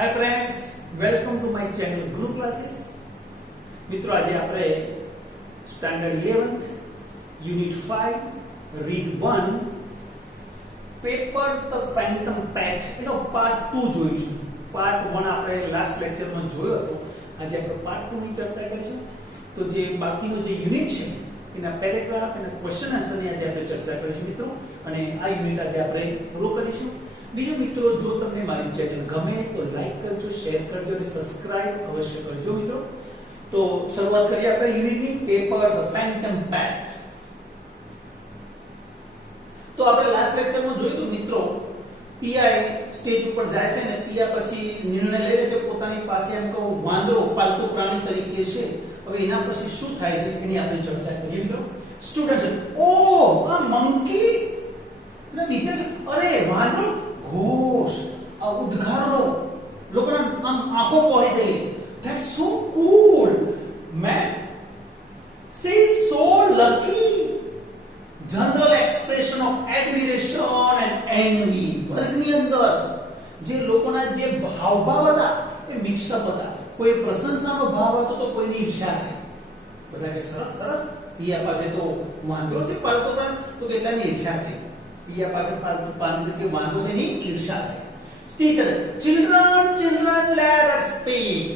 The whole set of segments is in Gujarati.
Hi friends, welcome to my channel Guru Classes. મિત્રો આજે આપણે standard 11th unit 5 read 1 paper the phantom pet એનો પાર્ટ 2 જોઈશું. પાર્ટ 1 આપણે લાસ્ટ લેક્ચરમાં જોયો હતો. આજે આપણે પાર્ટ 2 ની ચર્ચા કરીશું. તો જે બાકીનો જે યુનિટ છે એના પેરેગ્રાફ અને ક્વેશ્ચન આન્સરની આજે આપણે ચર્ચા કરીશું મિત્રો. અને આ યુનિટ આજે આપણે પૂરો કરીશું. બીજું મિત્રો, જો તમને મારી ચેનલ ગમે તો લાઈક કરજો, શેર કરજો અને સબસ્ક્રાઇબ અવશ્ય કરજો મિત્રો. તો શરૂઆત કરીએ આપણે યુનિટની પેપર ધ ફેન્ટમ પેટ. તો આપણે લાસ્ટ લેક્ચરમાં જોયું મિત્રો, પીઆઈ સ્ટેજ ઉપર જાય છે ને પીઆઈ પછી નિર્ણય લે કે પોતાની પાસે એમ કહો વાંદરો પાલતુ પ્રાણી તરીકે છે. હવે એના પછી શું થાય છે એની આપણે ચર્ચા કરીએ મિત્રો. સ્ટુડન્ટ, ઓ આ મંકી ને વિદ્ય, અરે વાંદરો, ઘોષ, આ ઉદ્ગારો, લોકોના આમ આંખો પહોળી થઈ. That's so cool, man. She is so lucky. General expression of admiration and envy. વર્ગની અંદર જે લોકોના જે ભાવભાવ હતા એ મિક્સઅપ હતા. કોઈ પ્રશંસાનો ભાવ હતો તો કોઈની ઈર્ષા થઈ. બધા કે સરસ સરસ, ઈયા પાસે તો વાંદરો છે પાલતુ પ્રાણી, તો કેટલાની ઈર્ષા થઈ. ઈયા પાસે પાલતુ પ્રાણી કે વાંદરો છે એની ઈર્ષા થઈ. Teacher, children let us speak.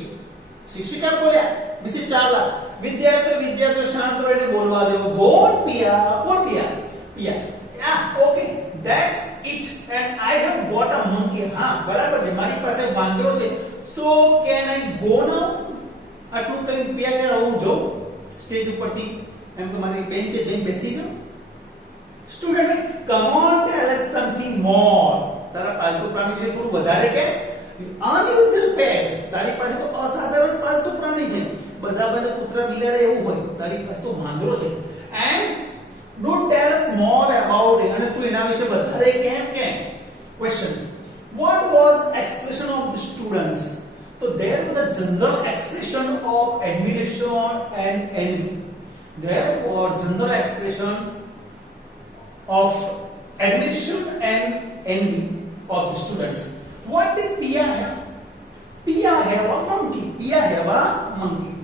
શિક્ષિકા બોલ્યા, મિસિસ ચાવલા, વિદ્યાર્થીઓ શાંત રહીને બોલવા દેવો. ગોડ પિયા, બોલ Piya. Piya, okay, that's it and I have got a monkey. હા બરાબર છે, મારી પાસે વાંદરો છે. So can I go now? આટલું કઈ પિયા કે હું જો સ્ટેજ ઉપરથી એમ કે મારી બેન્ચે જઈને બેસી જાઉં. Student, come on tell us something more. તારા પાલતુ પ્રાણી વિશે થોડું વધારે કે. unusual pet, તારી પાસે તો અસાધારણ પાલતુ પ્રાણી છે. બધા કૂતરા બિલાડા એવું હોય, તારી પાસે તો વાંદરો છે. and do tell us more about it. અને તું એના વિશે વધારે કેમ કે. question, what was expression of the students? So there was a general expression of admiration and envy. There was general expression of admiration and envy of the students. What did Pia have? Pia have a monkey. Pia have a monkey.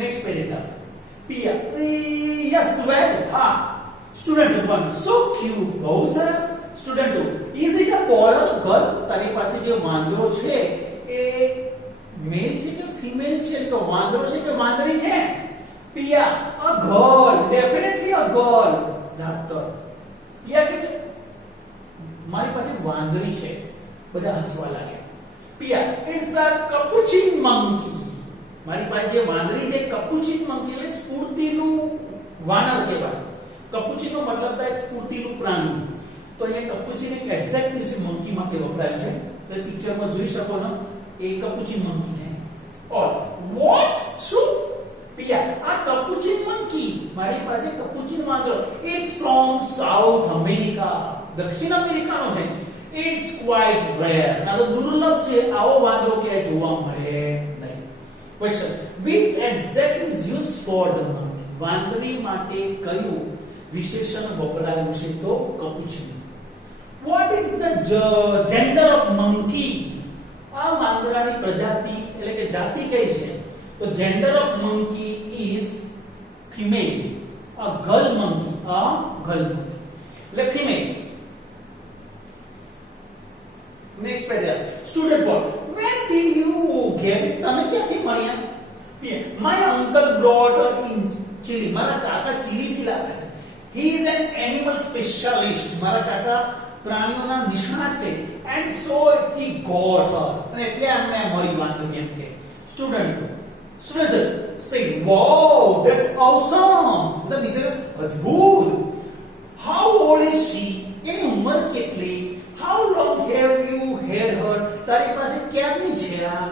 Next paragraph. Pia, yes, well, ha. Student 1, so cute. બહુ સરસ. Student 2, is it a boy or a girl? તારી પાસે જે વાંદરો છે એ મેલ છે કે ફિમેલ છે, કે વાંદરો છે કે વાંદરી છે? Pia, a girl, definitely a girl. Laughter. Pia કે મારી પાસે વાંદરી છે. બધા હસવા લાગ્યા. પિયા, ઇટ્સ અ કપુચિન મંકી. મારી પાસે જે વાંદરી છે કપુચિન મંકી એટલે સ્ફૂર્તિલું વાનર કહેવાય. કપુચિનનો મતલબ થાય સ્ફૂર્તિલું પ્રાણી. તો અહીંયા કપુચિન એક એક્ઝેક્ટલી છે મંકી માટે વપરાયું છે. તો પિક્ચરમાં જોઈ શકો ને, એ કપુચિન મંકી છે. ઓર વોટ, શું? પિયા, આ કપુચિન મંકી, મારી પાસે કપુચિન વાંદરો, ઇટ્સ ફ્રોમ સાઉથ અમેરિકા. દક્ષિણ અમેરિકાનો છે. It's quite rare. ના તો દુર્લભ છે, આવો વાંદરો કે જોવા મળે નહીં. Question, which adjective is used for the monkey? વાંદરી માટે કયું વિશેષણ વપરાયું છે? તો કપુચિન. what is the gender of monkey? આ વાંદરાની પ્રજાતિ એટલે કે જાતિ કઈ છે? તો gender of monkey is female. a girl monkey, a girl monkey એટલે female. Next paragraph. Student 1, where did you get it? તમે ક્યાંથી મળ્યા? My uncle brought her in Chile. મારા કાકા ચીલીથી લાવ્યા છે. He is an animal specialist. મારા કાકા પ્રાણીઓના નિષ્ણાત છે. And so he got her. અને એટલે અમને મળી વાંદરી એમ કે. Student say, wow, that's awesome. મતલબ ઇધર અદ્ભુત. How old is she? એની ઉંમર કેટલી? How long have you had her? તારી પાસે ક્યારની છે આ?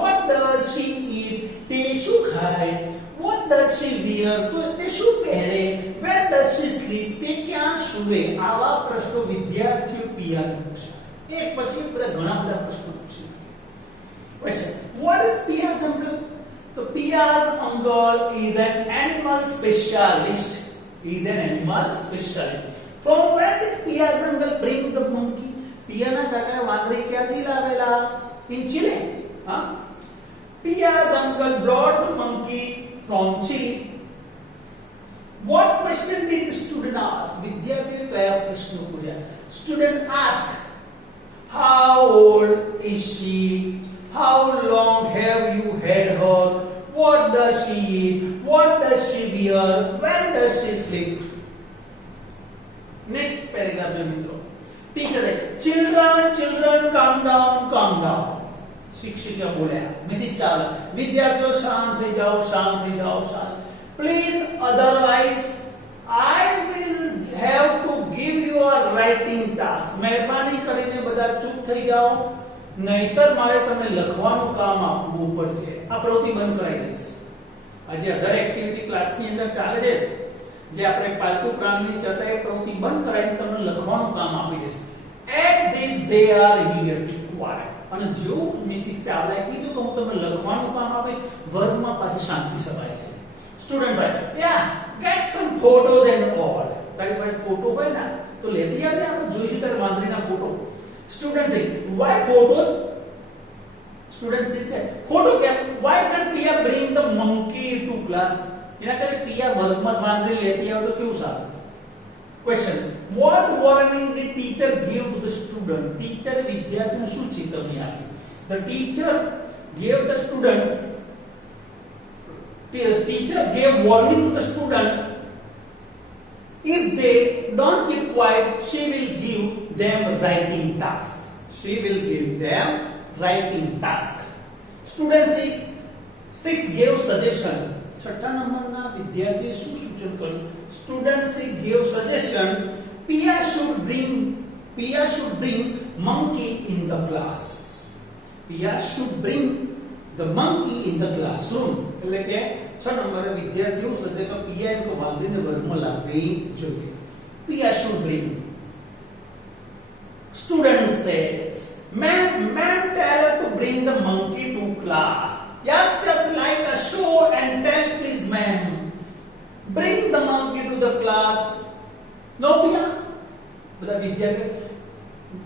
What does she eat? તે શું ખાય? What does she wear? તો તે શું પહેરે? Where does she sleep? તે ક્યાં સૂવે? આવા પ્રશ્નો વિદ્યાર્થીઓ પિયાને પૂછે. એક પછી બધા ઘણા બધા પ્રશ્નો પૂછે. Question, what is Pia's uncle? તો Pia's uncle is an animal specialist. He is an animal specialist. From where did Pia's uncle bring the monkey? Piano કાકાએ વાંદરી ક્યાંથી લાવેલા? ઇન ચિલે. હા. Pia's uncle brought monkey from Chile. What question did the student ask? વિદ્યાર્થીએ કયા પ્રશ્નો પૂછ્યા? Student asked, how old is she? How long have you had her? What does she eat? What does she wear? When does she sleep? Next paragraph જો મિત્રો. Teacher, children calm down. શિક્ષિકા બોલ્યા. મિસિસ ચાવલા, વિદ્યાર્થીઓ શાંત થઈ જાઓ. Please, otherwise I will have to give you a writing task. મહેરબાની કરીને બધા ચૂપ થઈ જાઓ, નહીતર મારે તમને લખવાનું કામ આપવું પડશે. આ પ્રવૃત્તિ બંધ કરાવી દઈશ. આજે અધર એક્ટિવિટી ક્લાસની અંદર ચાલે છે, જે આપણે પાલતુ પ્રાણીની ચર્ચા એ પ્રવૃત્તિ બંધ કરાવીને તમને લખવાનું કામ આપી દેશે. At this they are immediately quiet. અને જો મિસિસ ચાવલાએ કીધું કે હું તમને લખવાનું કામ આપીશ, વર્ગમાં પાછી શાંતિ સવાઈ ગઈ. સ્ટુડન્ટ ભાઈ, yeah, get some photos and all. તારી પાસે ફોટો હોય ને તો લેતી આવે, આપણે જોઈશું તારે વાંદરીના photo. Student say, why photos? Student say, photo કેમ? Why can't Pia bring the monkey to class? એના કરે પિયા વર્ગમાં વાંદરી લેતી આવે તો કેવું સારું. Question, what warning did teacher give to the student? Teacher વિદ્યાર્થીને શું ચેતવણી આપી? The teacher gave the student, teacher gave warning to the student, if they don't keep quiet, she will give them writing task. Student 6 gave suggestion. છઠ્ઠા નંબરના વિદ્યાર્થીએ શું સૂચન કર્યું? Student 6 gave suggestion, Pia should bring monkey in the class. Pia should bring the monkey in the classroom. એટલે કે 6 નંબરે વિદ્યાર્થીઓ સજે કે પિયા એમ કે વાંદરીને વર્ગમાં લાવવી જોઈએ. Pia should bring. Student says, ma'am, tell her to bring the monkey to class. Yes, like a show and tell, please, ma'am. Bring the monkey to the class. No, Pia. બધા વિદ્યાર્થી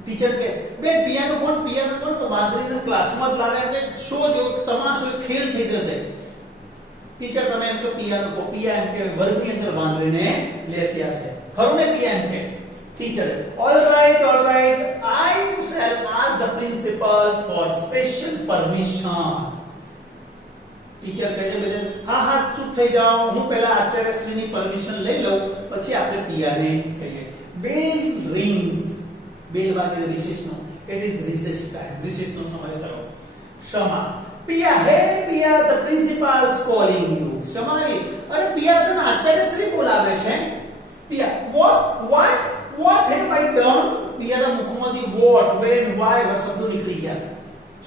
ટીચર કે બે પિયાનો કોણ વાંદરીને ક્લાસમાં જ લાવે કે શો જેવો તમાશો ખેલ થઈ જશે. ટીચર તમે એમ કે પિયાનો કો, પિયા એમ કે વર્ગની અંદર વાંદરીને લેતી આવે. ખરું ને પિયા એમ કે? Teacher, all right, I shall ask the principal for special permission. Teacher કહે છે બેટા હા ચૂપ થઈ જાઓ, હું પહેલા આચાર્યશ્રીની પરમિશન લઈ લઉં, પછી આપણે પિયાને કહીએ. બેલ રિંગ્સ. બેલ વાગે રિસેસનો, ઇટ ઇઝ રિસેસ ટાઈમ, રિસેસનો સમય થયો. Kshama, Piya, hey Piya, the principal is calling you. Kshama, અરે પિયા તને આચાર્યશ્રી બોલાવે છે. પિયા, what have I done? Piano મુખમાંથી what, when, why શબ્દો નીકળી ગયા.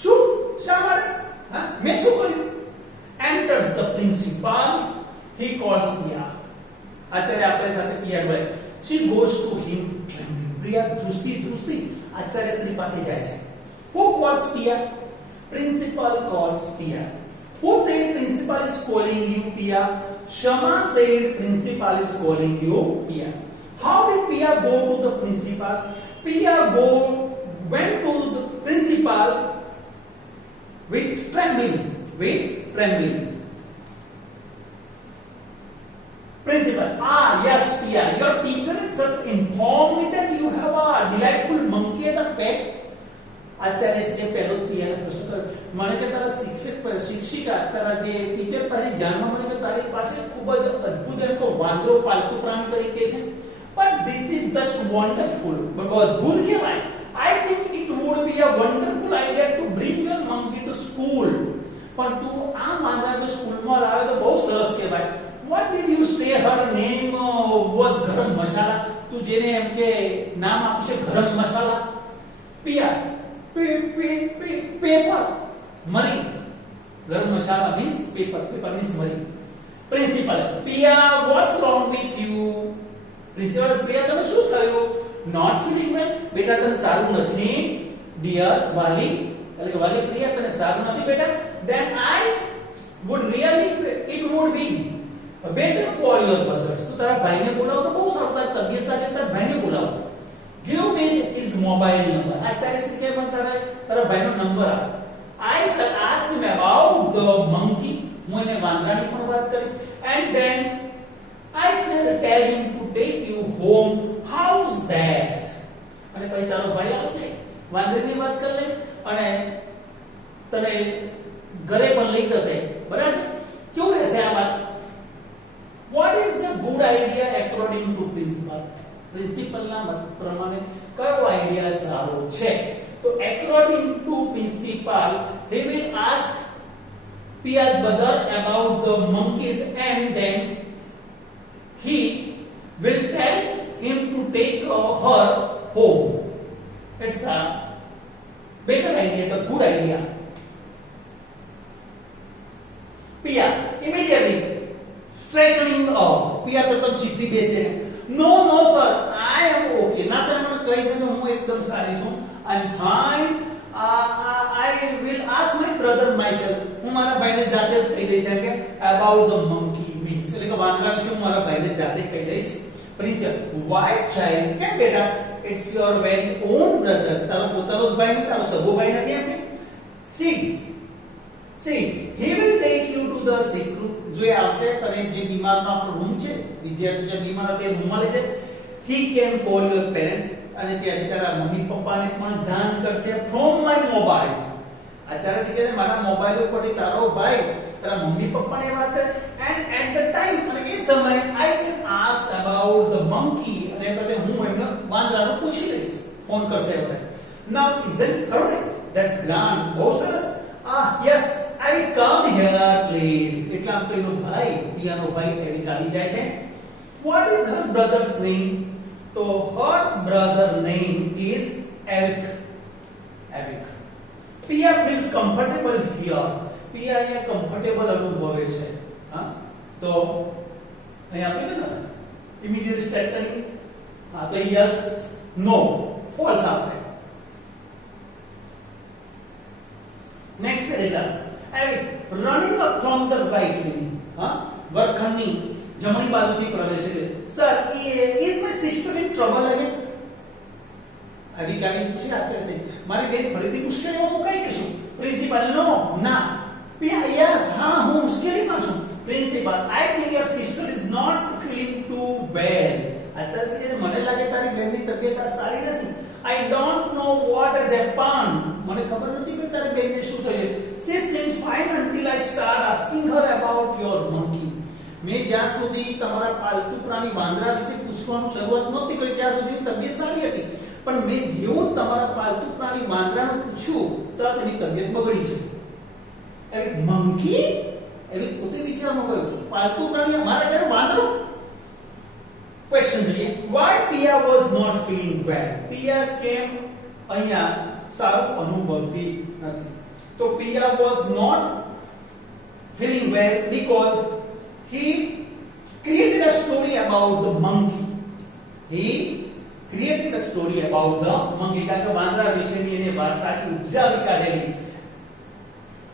શું? શા માટે? હા, મેં શું કર્યું? Enters the principal, he calls Pia. Acharya આપણે સાથે પિયા બોલે. She goes to him trembling. Priya ધ્રુસતી આચાર્યશ્રી પાસે જાય છે. Who calls Pia? Principal calls Pia. Who said principal is calling you, Pia? Shama said principal is calling you, Pia. How did Pia go to the principal? Pia went to the principal with trembling. Principal, yes, Pia, your teacher just informed me that you have a delightful monkey as a pet. આચાર્યશ્રીએ પહેલો પિયાને પ્રશ્ન કર્યો, મને કે તારા શિક્ષિકા તારા જે ટીચર પાસે જાણવા મળે કે તારી પાસે ખૂબ જ અદ્ભુત એમ તો વાંદરો પાલતુ પ્રાણી તરીકે છે. But this is just wonderful. અદ્ભુત કહેવાય. I think it would be a wonderful idea to bring your monkey to school. પણ તું આ વાંદરા જો સ્કૂલમાં લાવે તો બહુ સરસ કહેવાય. What did you say her name was? ગરમ મસાલા. તું જેને એમ કે નામ આપશે ગરમ મસાલા. પિયા, પેપર, મરી. ગરમ મસાલા means paper means મરી. Principal, Piya, what's wrong with you? Principal, Piya તમે શું થયું? Not feeling well? બેટા તને સારું નથી? Dear વાલી, એટલે કે વાલી પ્રિયા તને સારું નથી બેટા? Then it would be better call your brothers. તો તારા ભાઈને બોલાવો તો બહુ સારું, તારી તબિયત સારી તારા ભાઈને બોલાવો. give me his mobile number. અત્યારે શું કે પણ તારા ભાઈનો નંબર આપ. I shall ask him about the monkey. હું એને વાંદરાની પણ વાત કરીશ. And then I shall tell him to take you home. How's that? અને પછી તારો ભાઈ આવશે, વાંદરાની વાત કરી લઈશ અને તને ઘરે પણ લઈ જશે. બરાબર છે? કેવું રહેશે આ વાત? What is the good idea according to principal? Principal ના મત પ્રમાણે કયો આઈડિયા સારો છે? તો according to principal, he will ask Pia's brother about the monkeys and then he will tell him to take her home. It's a better idea, a good idea. Pia immediately straightening up. Pia તરત સીધી બેસે. No sir, I am okay. ના સર મને કહી દીધું હું એકદમ સારી છું. I am fine. I will ask my brother myself. હું મારા ભાઈને જાતે જ કહી દઈશ કે about the monkey means એટલે કે વાંદરા વિશે હું મારા ભાઈને જાતે કહી દઈશ. Principal, why child? કેમ બેટા? It's your very own brother. તારો પોતાનો જ ભાઈ નથી, તારો સગો ભાઈ નથી એમ કે? See, he will take you to the sick room. જો એ આવશે તને જે બીમારનો આપણો રૂમ છે, વિદ્યાર્થી જે બીમાર હતો એ રૂમમાં લઈ જાય. He can call your parents અને ત્યાંથી તારા મમ્મી પપ્પાને પણ જાણ કરશે from my mobile. આચાર્ય શીખે છે મારા મોબાઈલ ઉપરથી તારો ભાઈ તારા મમ્મી પપ્પાને વાત કરે and at the time અને એ સમયે I can ask about the monkey અને એટલે હું એમને વાંદરાનું પૂછી લઈશ. ફોન કરશે એમને. Now isn't ખરું ને? That's grand. બહુ સરસ. Yes, I come here please. એટલા તો એનો ભાઈ, પિયાનો ભાઈ એરિક આવી જાય છે. What is her brother's name? તો her brother name is Eric. Pia feels comfortable here. Pia અહીંયા comfortable અનુભવે છે. હા તો અહીંયા આપણે કે ને immediate start કરી. તો yes, no, false આવશે. Next paragraph. Eric running up from the right wing. વર્ગખંડની જમણી બાજુથી પ્રવેશે છે. Sir, is my sister in trouble again? આવી કાવી પૂછી આચાર્ય છે મારી બેન ફરીથી મુશ્કેલીમાં મુકાઈ ગઈ છે? પ્રિન્સિપલ, નો, ના. Pia, yes, હા હું મુશ્કેલીમાં છું. Principal, I think your sister is not feeling too well. Acharya છે મને લાગે તારી બેનની તબિયત સારી નથી. I don't know what has happened. મને ખબર નથી કે તારી બેનને શું થયું. She seems fine until I start asking her about your monkey. મેં જ્યાં સુધી તમારા પાલતુ પ્રાણી વાંદરા વિશે પૂછવાનું શરૂઆત નહોતી કરી ત્યાં સુધી તબિયત સારી હતી. પણ મેં જેવું તમારા પાલતુ પ્રાણી વાંદરાનું પૂછ્યું તો તેની તબિયત બગડી છે. એવી મંકી એવી પોતે વિચારમાં ગયો પાલતુ પ્રાણી અમારા ઘરે વાંદરો. ક્વેશ્ચન જોઈએ. Why Pia was not feeling well? Pia કેમ અહીંયા સારું અનુભવતી નથી? તો Pia was not feeling well because he created a story about the monkey. He created a story about the monkey. કારણ કે વાંદરા વિશેની એને વાર્તા આખી ઉપજાવી કાઢેલી.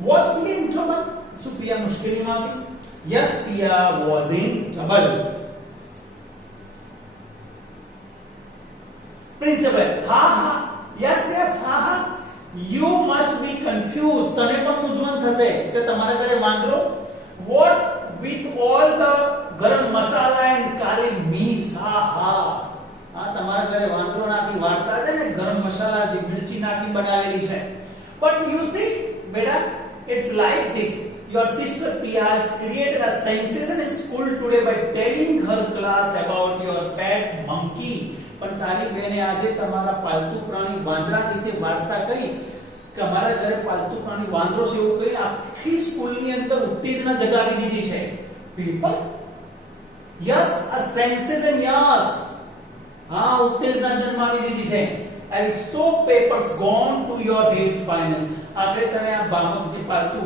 Was Pia in trouble? શું Pia મુશ્કેલીમાં હતી? Yes, Pia was in trouble. Principal, yes, you must be confused. તને પણ મૂંઝવણ થશે કે તમારા ઘરે વાંદરો. What with all the garam masala and kali meats? તમારા ઘરે વાંદરો નાખી વાર્તા છે ને ગરમ મસાલા જે મિર્ચી નાખી બનાવેલી છે. But you see, beta, it's like this. Your sister Pia has created a sensation in school today by telling her class about your pet monkey. પણ તારી બેને આજે તમારા પાલતુ પ્રાણી વાંદરા વિશે વાર્તા કહી કે અમારા ઘરે પાલતુ પ્રાણી વાંદરો છે એવું કહી આખી સ્કૂલની અંદર ઉત્તેજના જગાવી દીધી છે. People, yes, a sensation, yes. ઉત્તેજના જન્માવી દીધી છે. And so papers gone to your head finally. આખરે તને આ બામક જે પાલતુ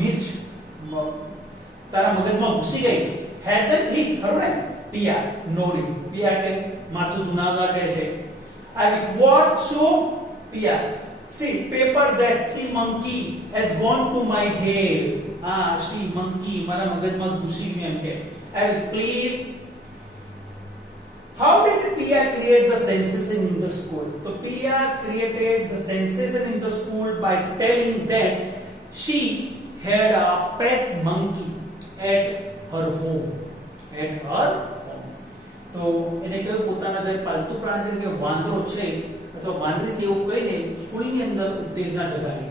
મિર્ચ તારા મગજમાં ઘૂસી ગઈ. Hasn't he? ખરું ને? Pia nodding. Pia કે માથું ધુનાવવા કહે છે. And what so? Pia, see, paper that see monkey has gone to my head. See monkey મારા મગજમાં ઘૂસી ગયું એમ કે. And please, How did Pia create the sensation in the school? So Pia created the sensation in the school by telling that she had a pet monkey at her home. At her home. તો એને કહ્યું પોતાના ઘરે પાલતુ પ્રાણી તરીકે વાંદરો છે અથવા વાંદરી છે એવું કહીને સ્કૂલની અંદર ઉત્તેજના જગાડી.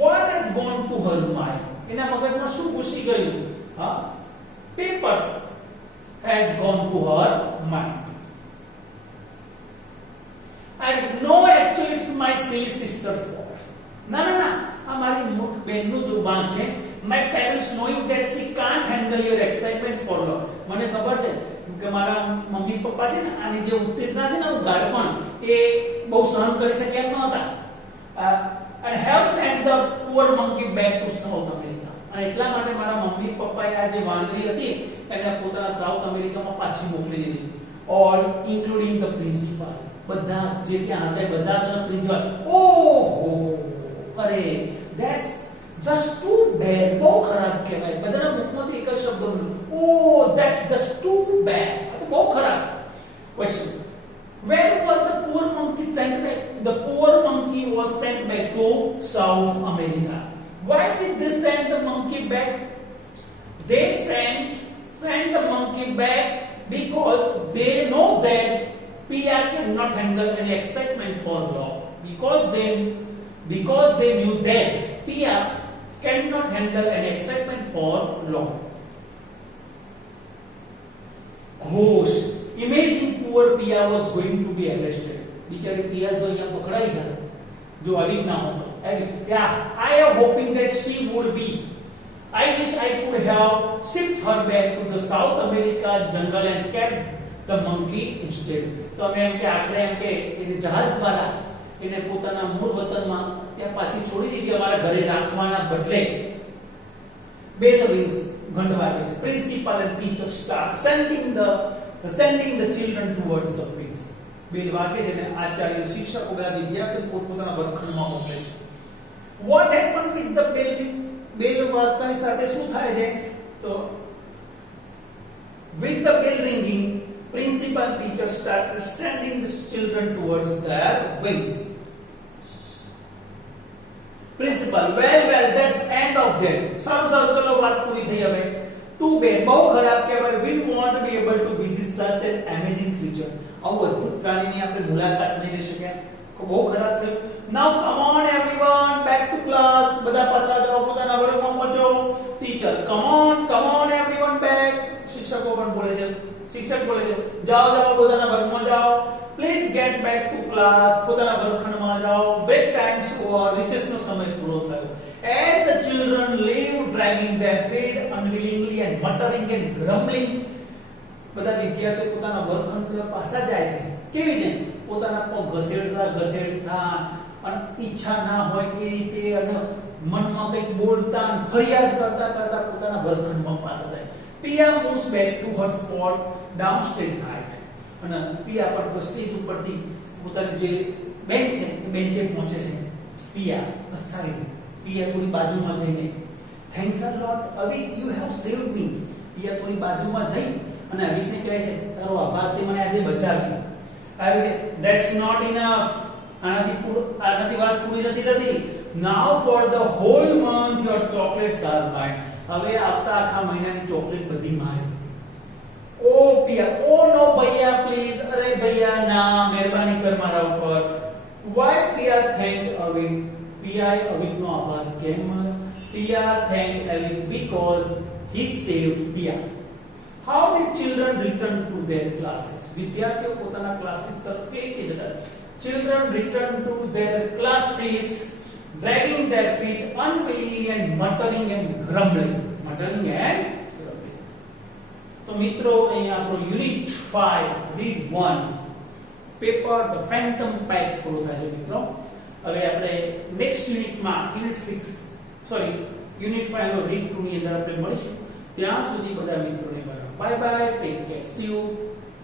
What has gone to her mind? એના મગજમાં શું ઘૂસી ગયું? હા, papers has gone to her mind. No, actually it's my silly sister fault. ના ના ના, આ મારી મૂર્ખ બહેનનું જ વાંક છે. My parents knowing that she can't handle your excitement for long. મને ખબર છે કે મારા મમ્મી પપ્પા છે ને આની જે ઉત્તેજના છે ને ગાળપણ એ બહુ સહન કરી શકે એમ નહોતા. And have sent the poor monkey back to South America. અને એટલા માટે મારા મમ્મી પપ્પાએ આ જે વાંદરી હતી એને પોતાના સાઉથ અમેરિકામાં પાછી મોકલી દીધી. All including the principal. બધા જે ત્યાં હતા બધા જ પ્રિન્સિપલ. ઓહો, અરે that's just too bad. બહુ ખરાબ કહેવાય. બધાના મુખમાંથી એક જ શબ્દ બોલ્યો. Oh, that's just too bad. આ તો બહુ ખરાબ. Question. Where was the poor monkey sent back? The poor monkey was sent back to South America. Why did they send the monkey back? They sent the monkey back because they know that Pia cannot handle any excitement for long. Because they knew that Pia cannot handle any excitement for long. Ghost. Imagine poor Pia was going to be arrested. बिचारी Pia जो यहाँ पकड़ाई जाती, जो अभी ना हो तो, yeah, I am hoping that she would be. I wish I could have shipped her back to the South America jungle and kept the monkey instead. तो हमें हम क्या आखिर हम के इन जहाज द्वारा इन्हें पोताना मूल वतन में ત્યાં પાછી છોડી દીધી અમારા ઘરે રાખવાના બદલે. Bell rings, ઘંટ વાગે છે. Principal and teacher start sending the children towards the place. બેલ વાગે છે ને આચાર્ય શિક્ષકો બધા વિદ્યાર્થીઓ પોતપોતાના વર્ગખંડમાં મોકલે છે. What happened with the bell? બેલ વાગતાની સાથે શું થાય છે? તો with the bell ringing, principal and teacher start sending the children towards their ways. Principal, well, that's end of that. સારું ચલો વાત પૂરી થઈ હવે. Too bad, બહુ ખરાબ કહેવાય. We won't be able to visit such an amazing creature. આવું અદ્ભુત પ્રાણીની આપણે મુલાકાત નહીં લઈ શક્યા. બહુ ખરાબ થયું. Now come on everyone, back to class. બધા પાછા જાઓ, પોતાના વર્ગમાં પહોંચો. Teacher, come on everyone back. શિક્ષકો પણ બોલે છે. શિક્ષક બોલે છે, જાઓ પોતાના વર્ગમાં જાઓ. Please get back to class. પોતાના વર્ગખંડમાં જાઓ. Break times over. રિસેસનો સમય પૂરો થયો. As the children leave, dragging their feet unwillingly and muttering and grumbling, બધા વિદ્યાર્થીઓ પોતાના વર્ગખંડ તરફ પાછા જાય છે. કેવી રીતે? પોતાના પગ ઘસેડતા અને ઈચ્છા ના હોય એ રીતે અને મનમાં કંઈક બોલતા ફરિયાદ કરતા પોતાના વર્ગખંડમાં પાછા જાય. Pia moves back to her spot downstairs height. અને પિયા પર સ્ટેજ ઉપરથી પોતાની જે બેન્ચ છે બેન્ચે પહોંચે છે. પિયા અસાઈ પિયા થોડી બાજુમાં જઈને thanks a lot Avik you have saved me. Piya થોડી બાજુમાં જઈ અને અવિકને કહે છે તારો આભાર તે મને આજે બચાવ્યો. આવી ધેટ્સ નોટ ઇનફ. આનાથી વાત પૂરી નથી થતી. Now for the whole month your chocolates are mine. હવે આવતા આખા મહિનાની ચોકલેટ બધી મારી. Oh Pia, oh no भैया please, अरे भैया ना मेहरबानी कर मारा ऊपर. Why Pia thanked Avik? Pia Avik નો આભાર કેમ માન્યો? Pia thanked Avik because he saved Pia. How did children return to their classes? વિદ્યાર્થીઓ પોતાના ક્લાસીસ તરફ કેવી રીતે જતા? Children return to their classes dragging their feet unwillingly and muttering and grumbling. તો મિત્રો અહીં આપણો unit 5 read 1 paper the phantom pipe પૂરો થાય છે મિત્રો. હવે આપણે નેક્સ્ટ યુનિટમાં યુનિટ 5 નો રીડ 2 ની અંદર આપણે મળીશું. ત્યાં સુધી બધા મિત્રોને bye bye, take care, C you.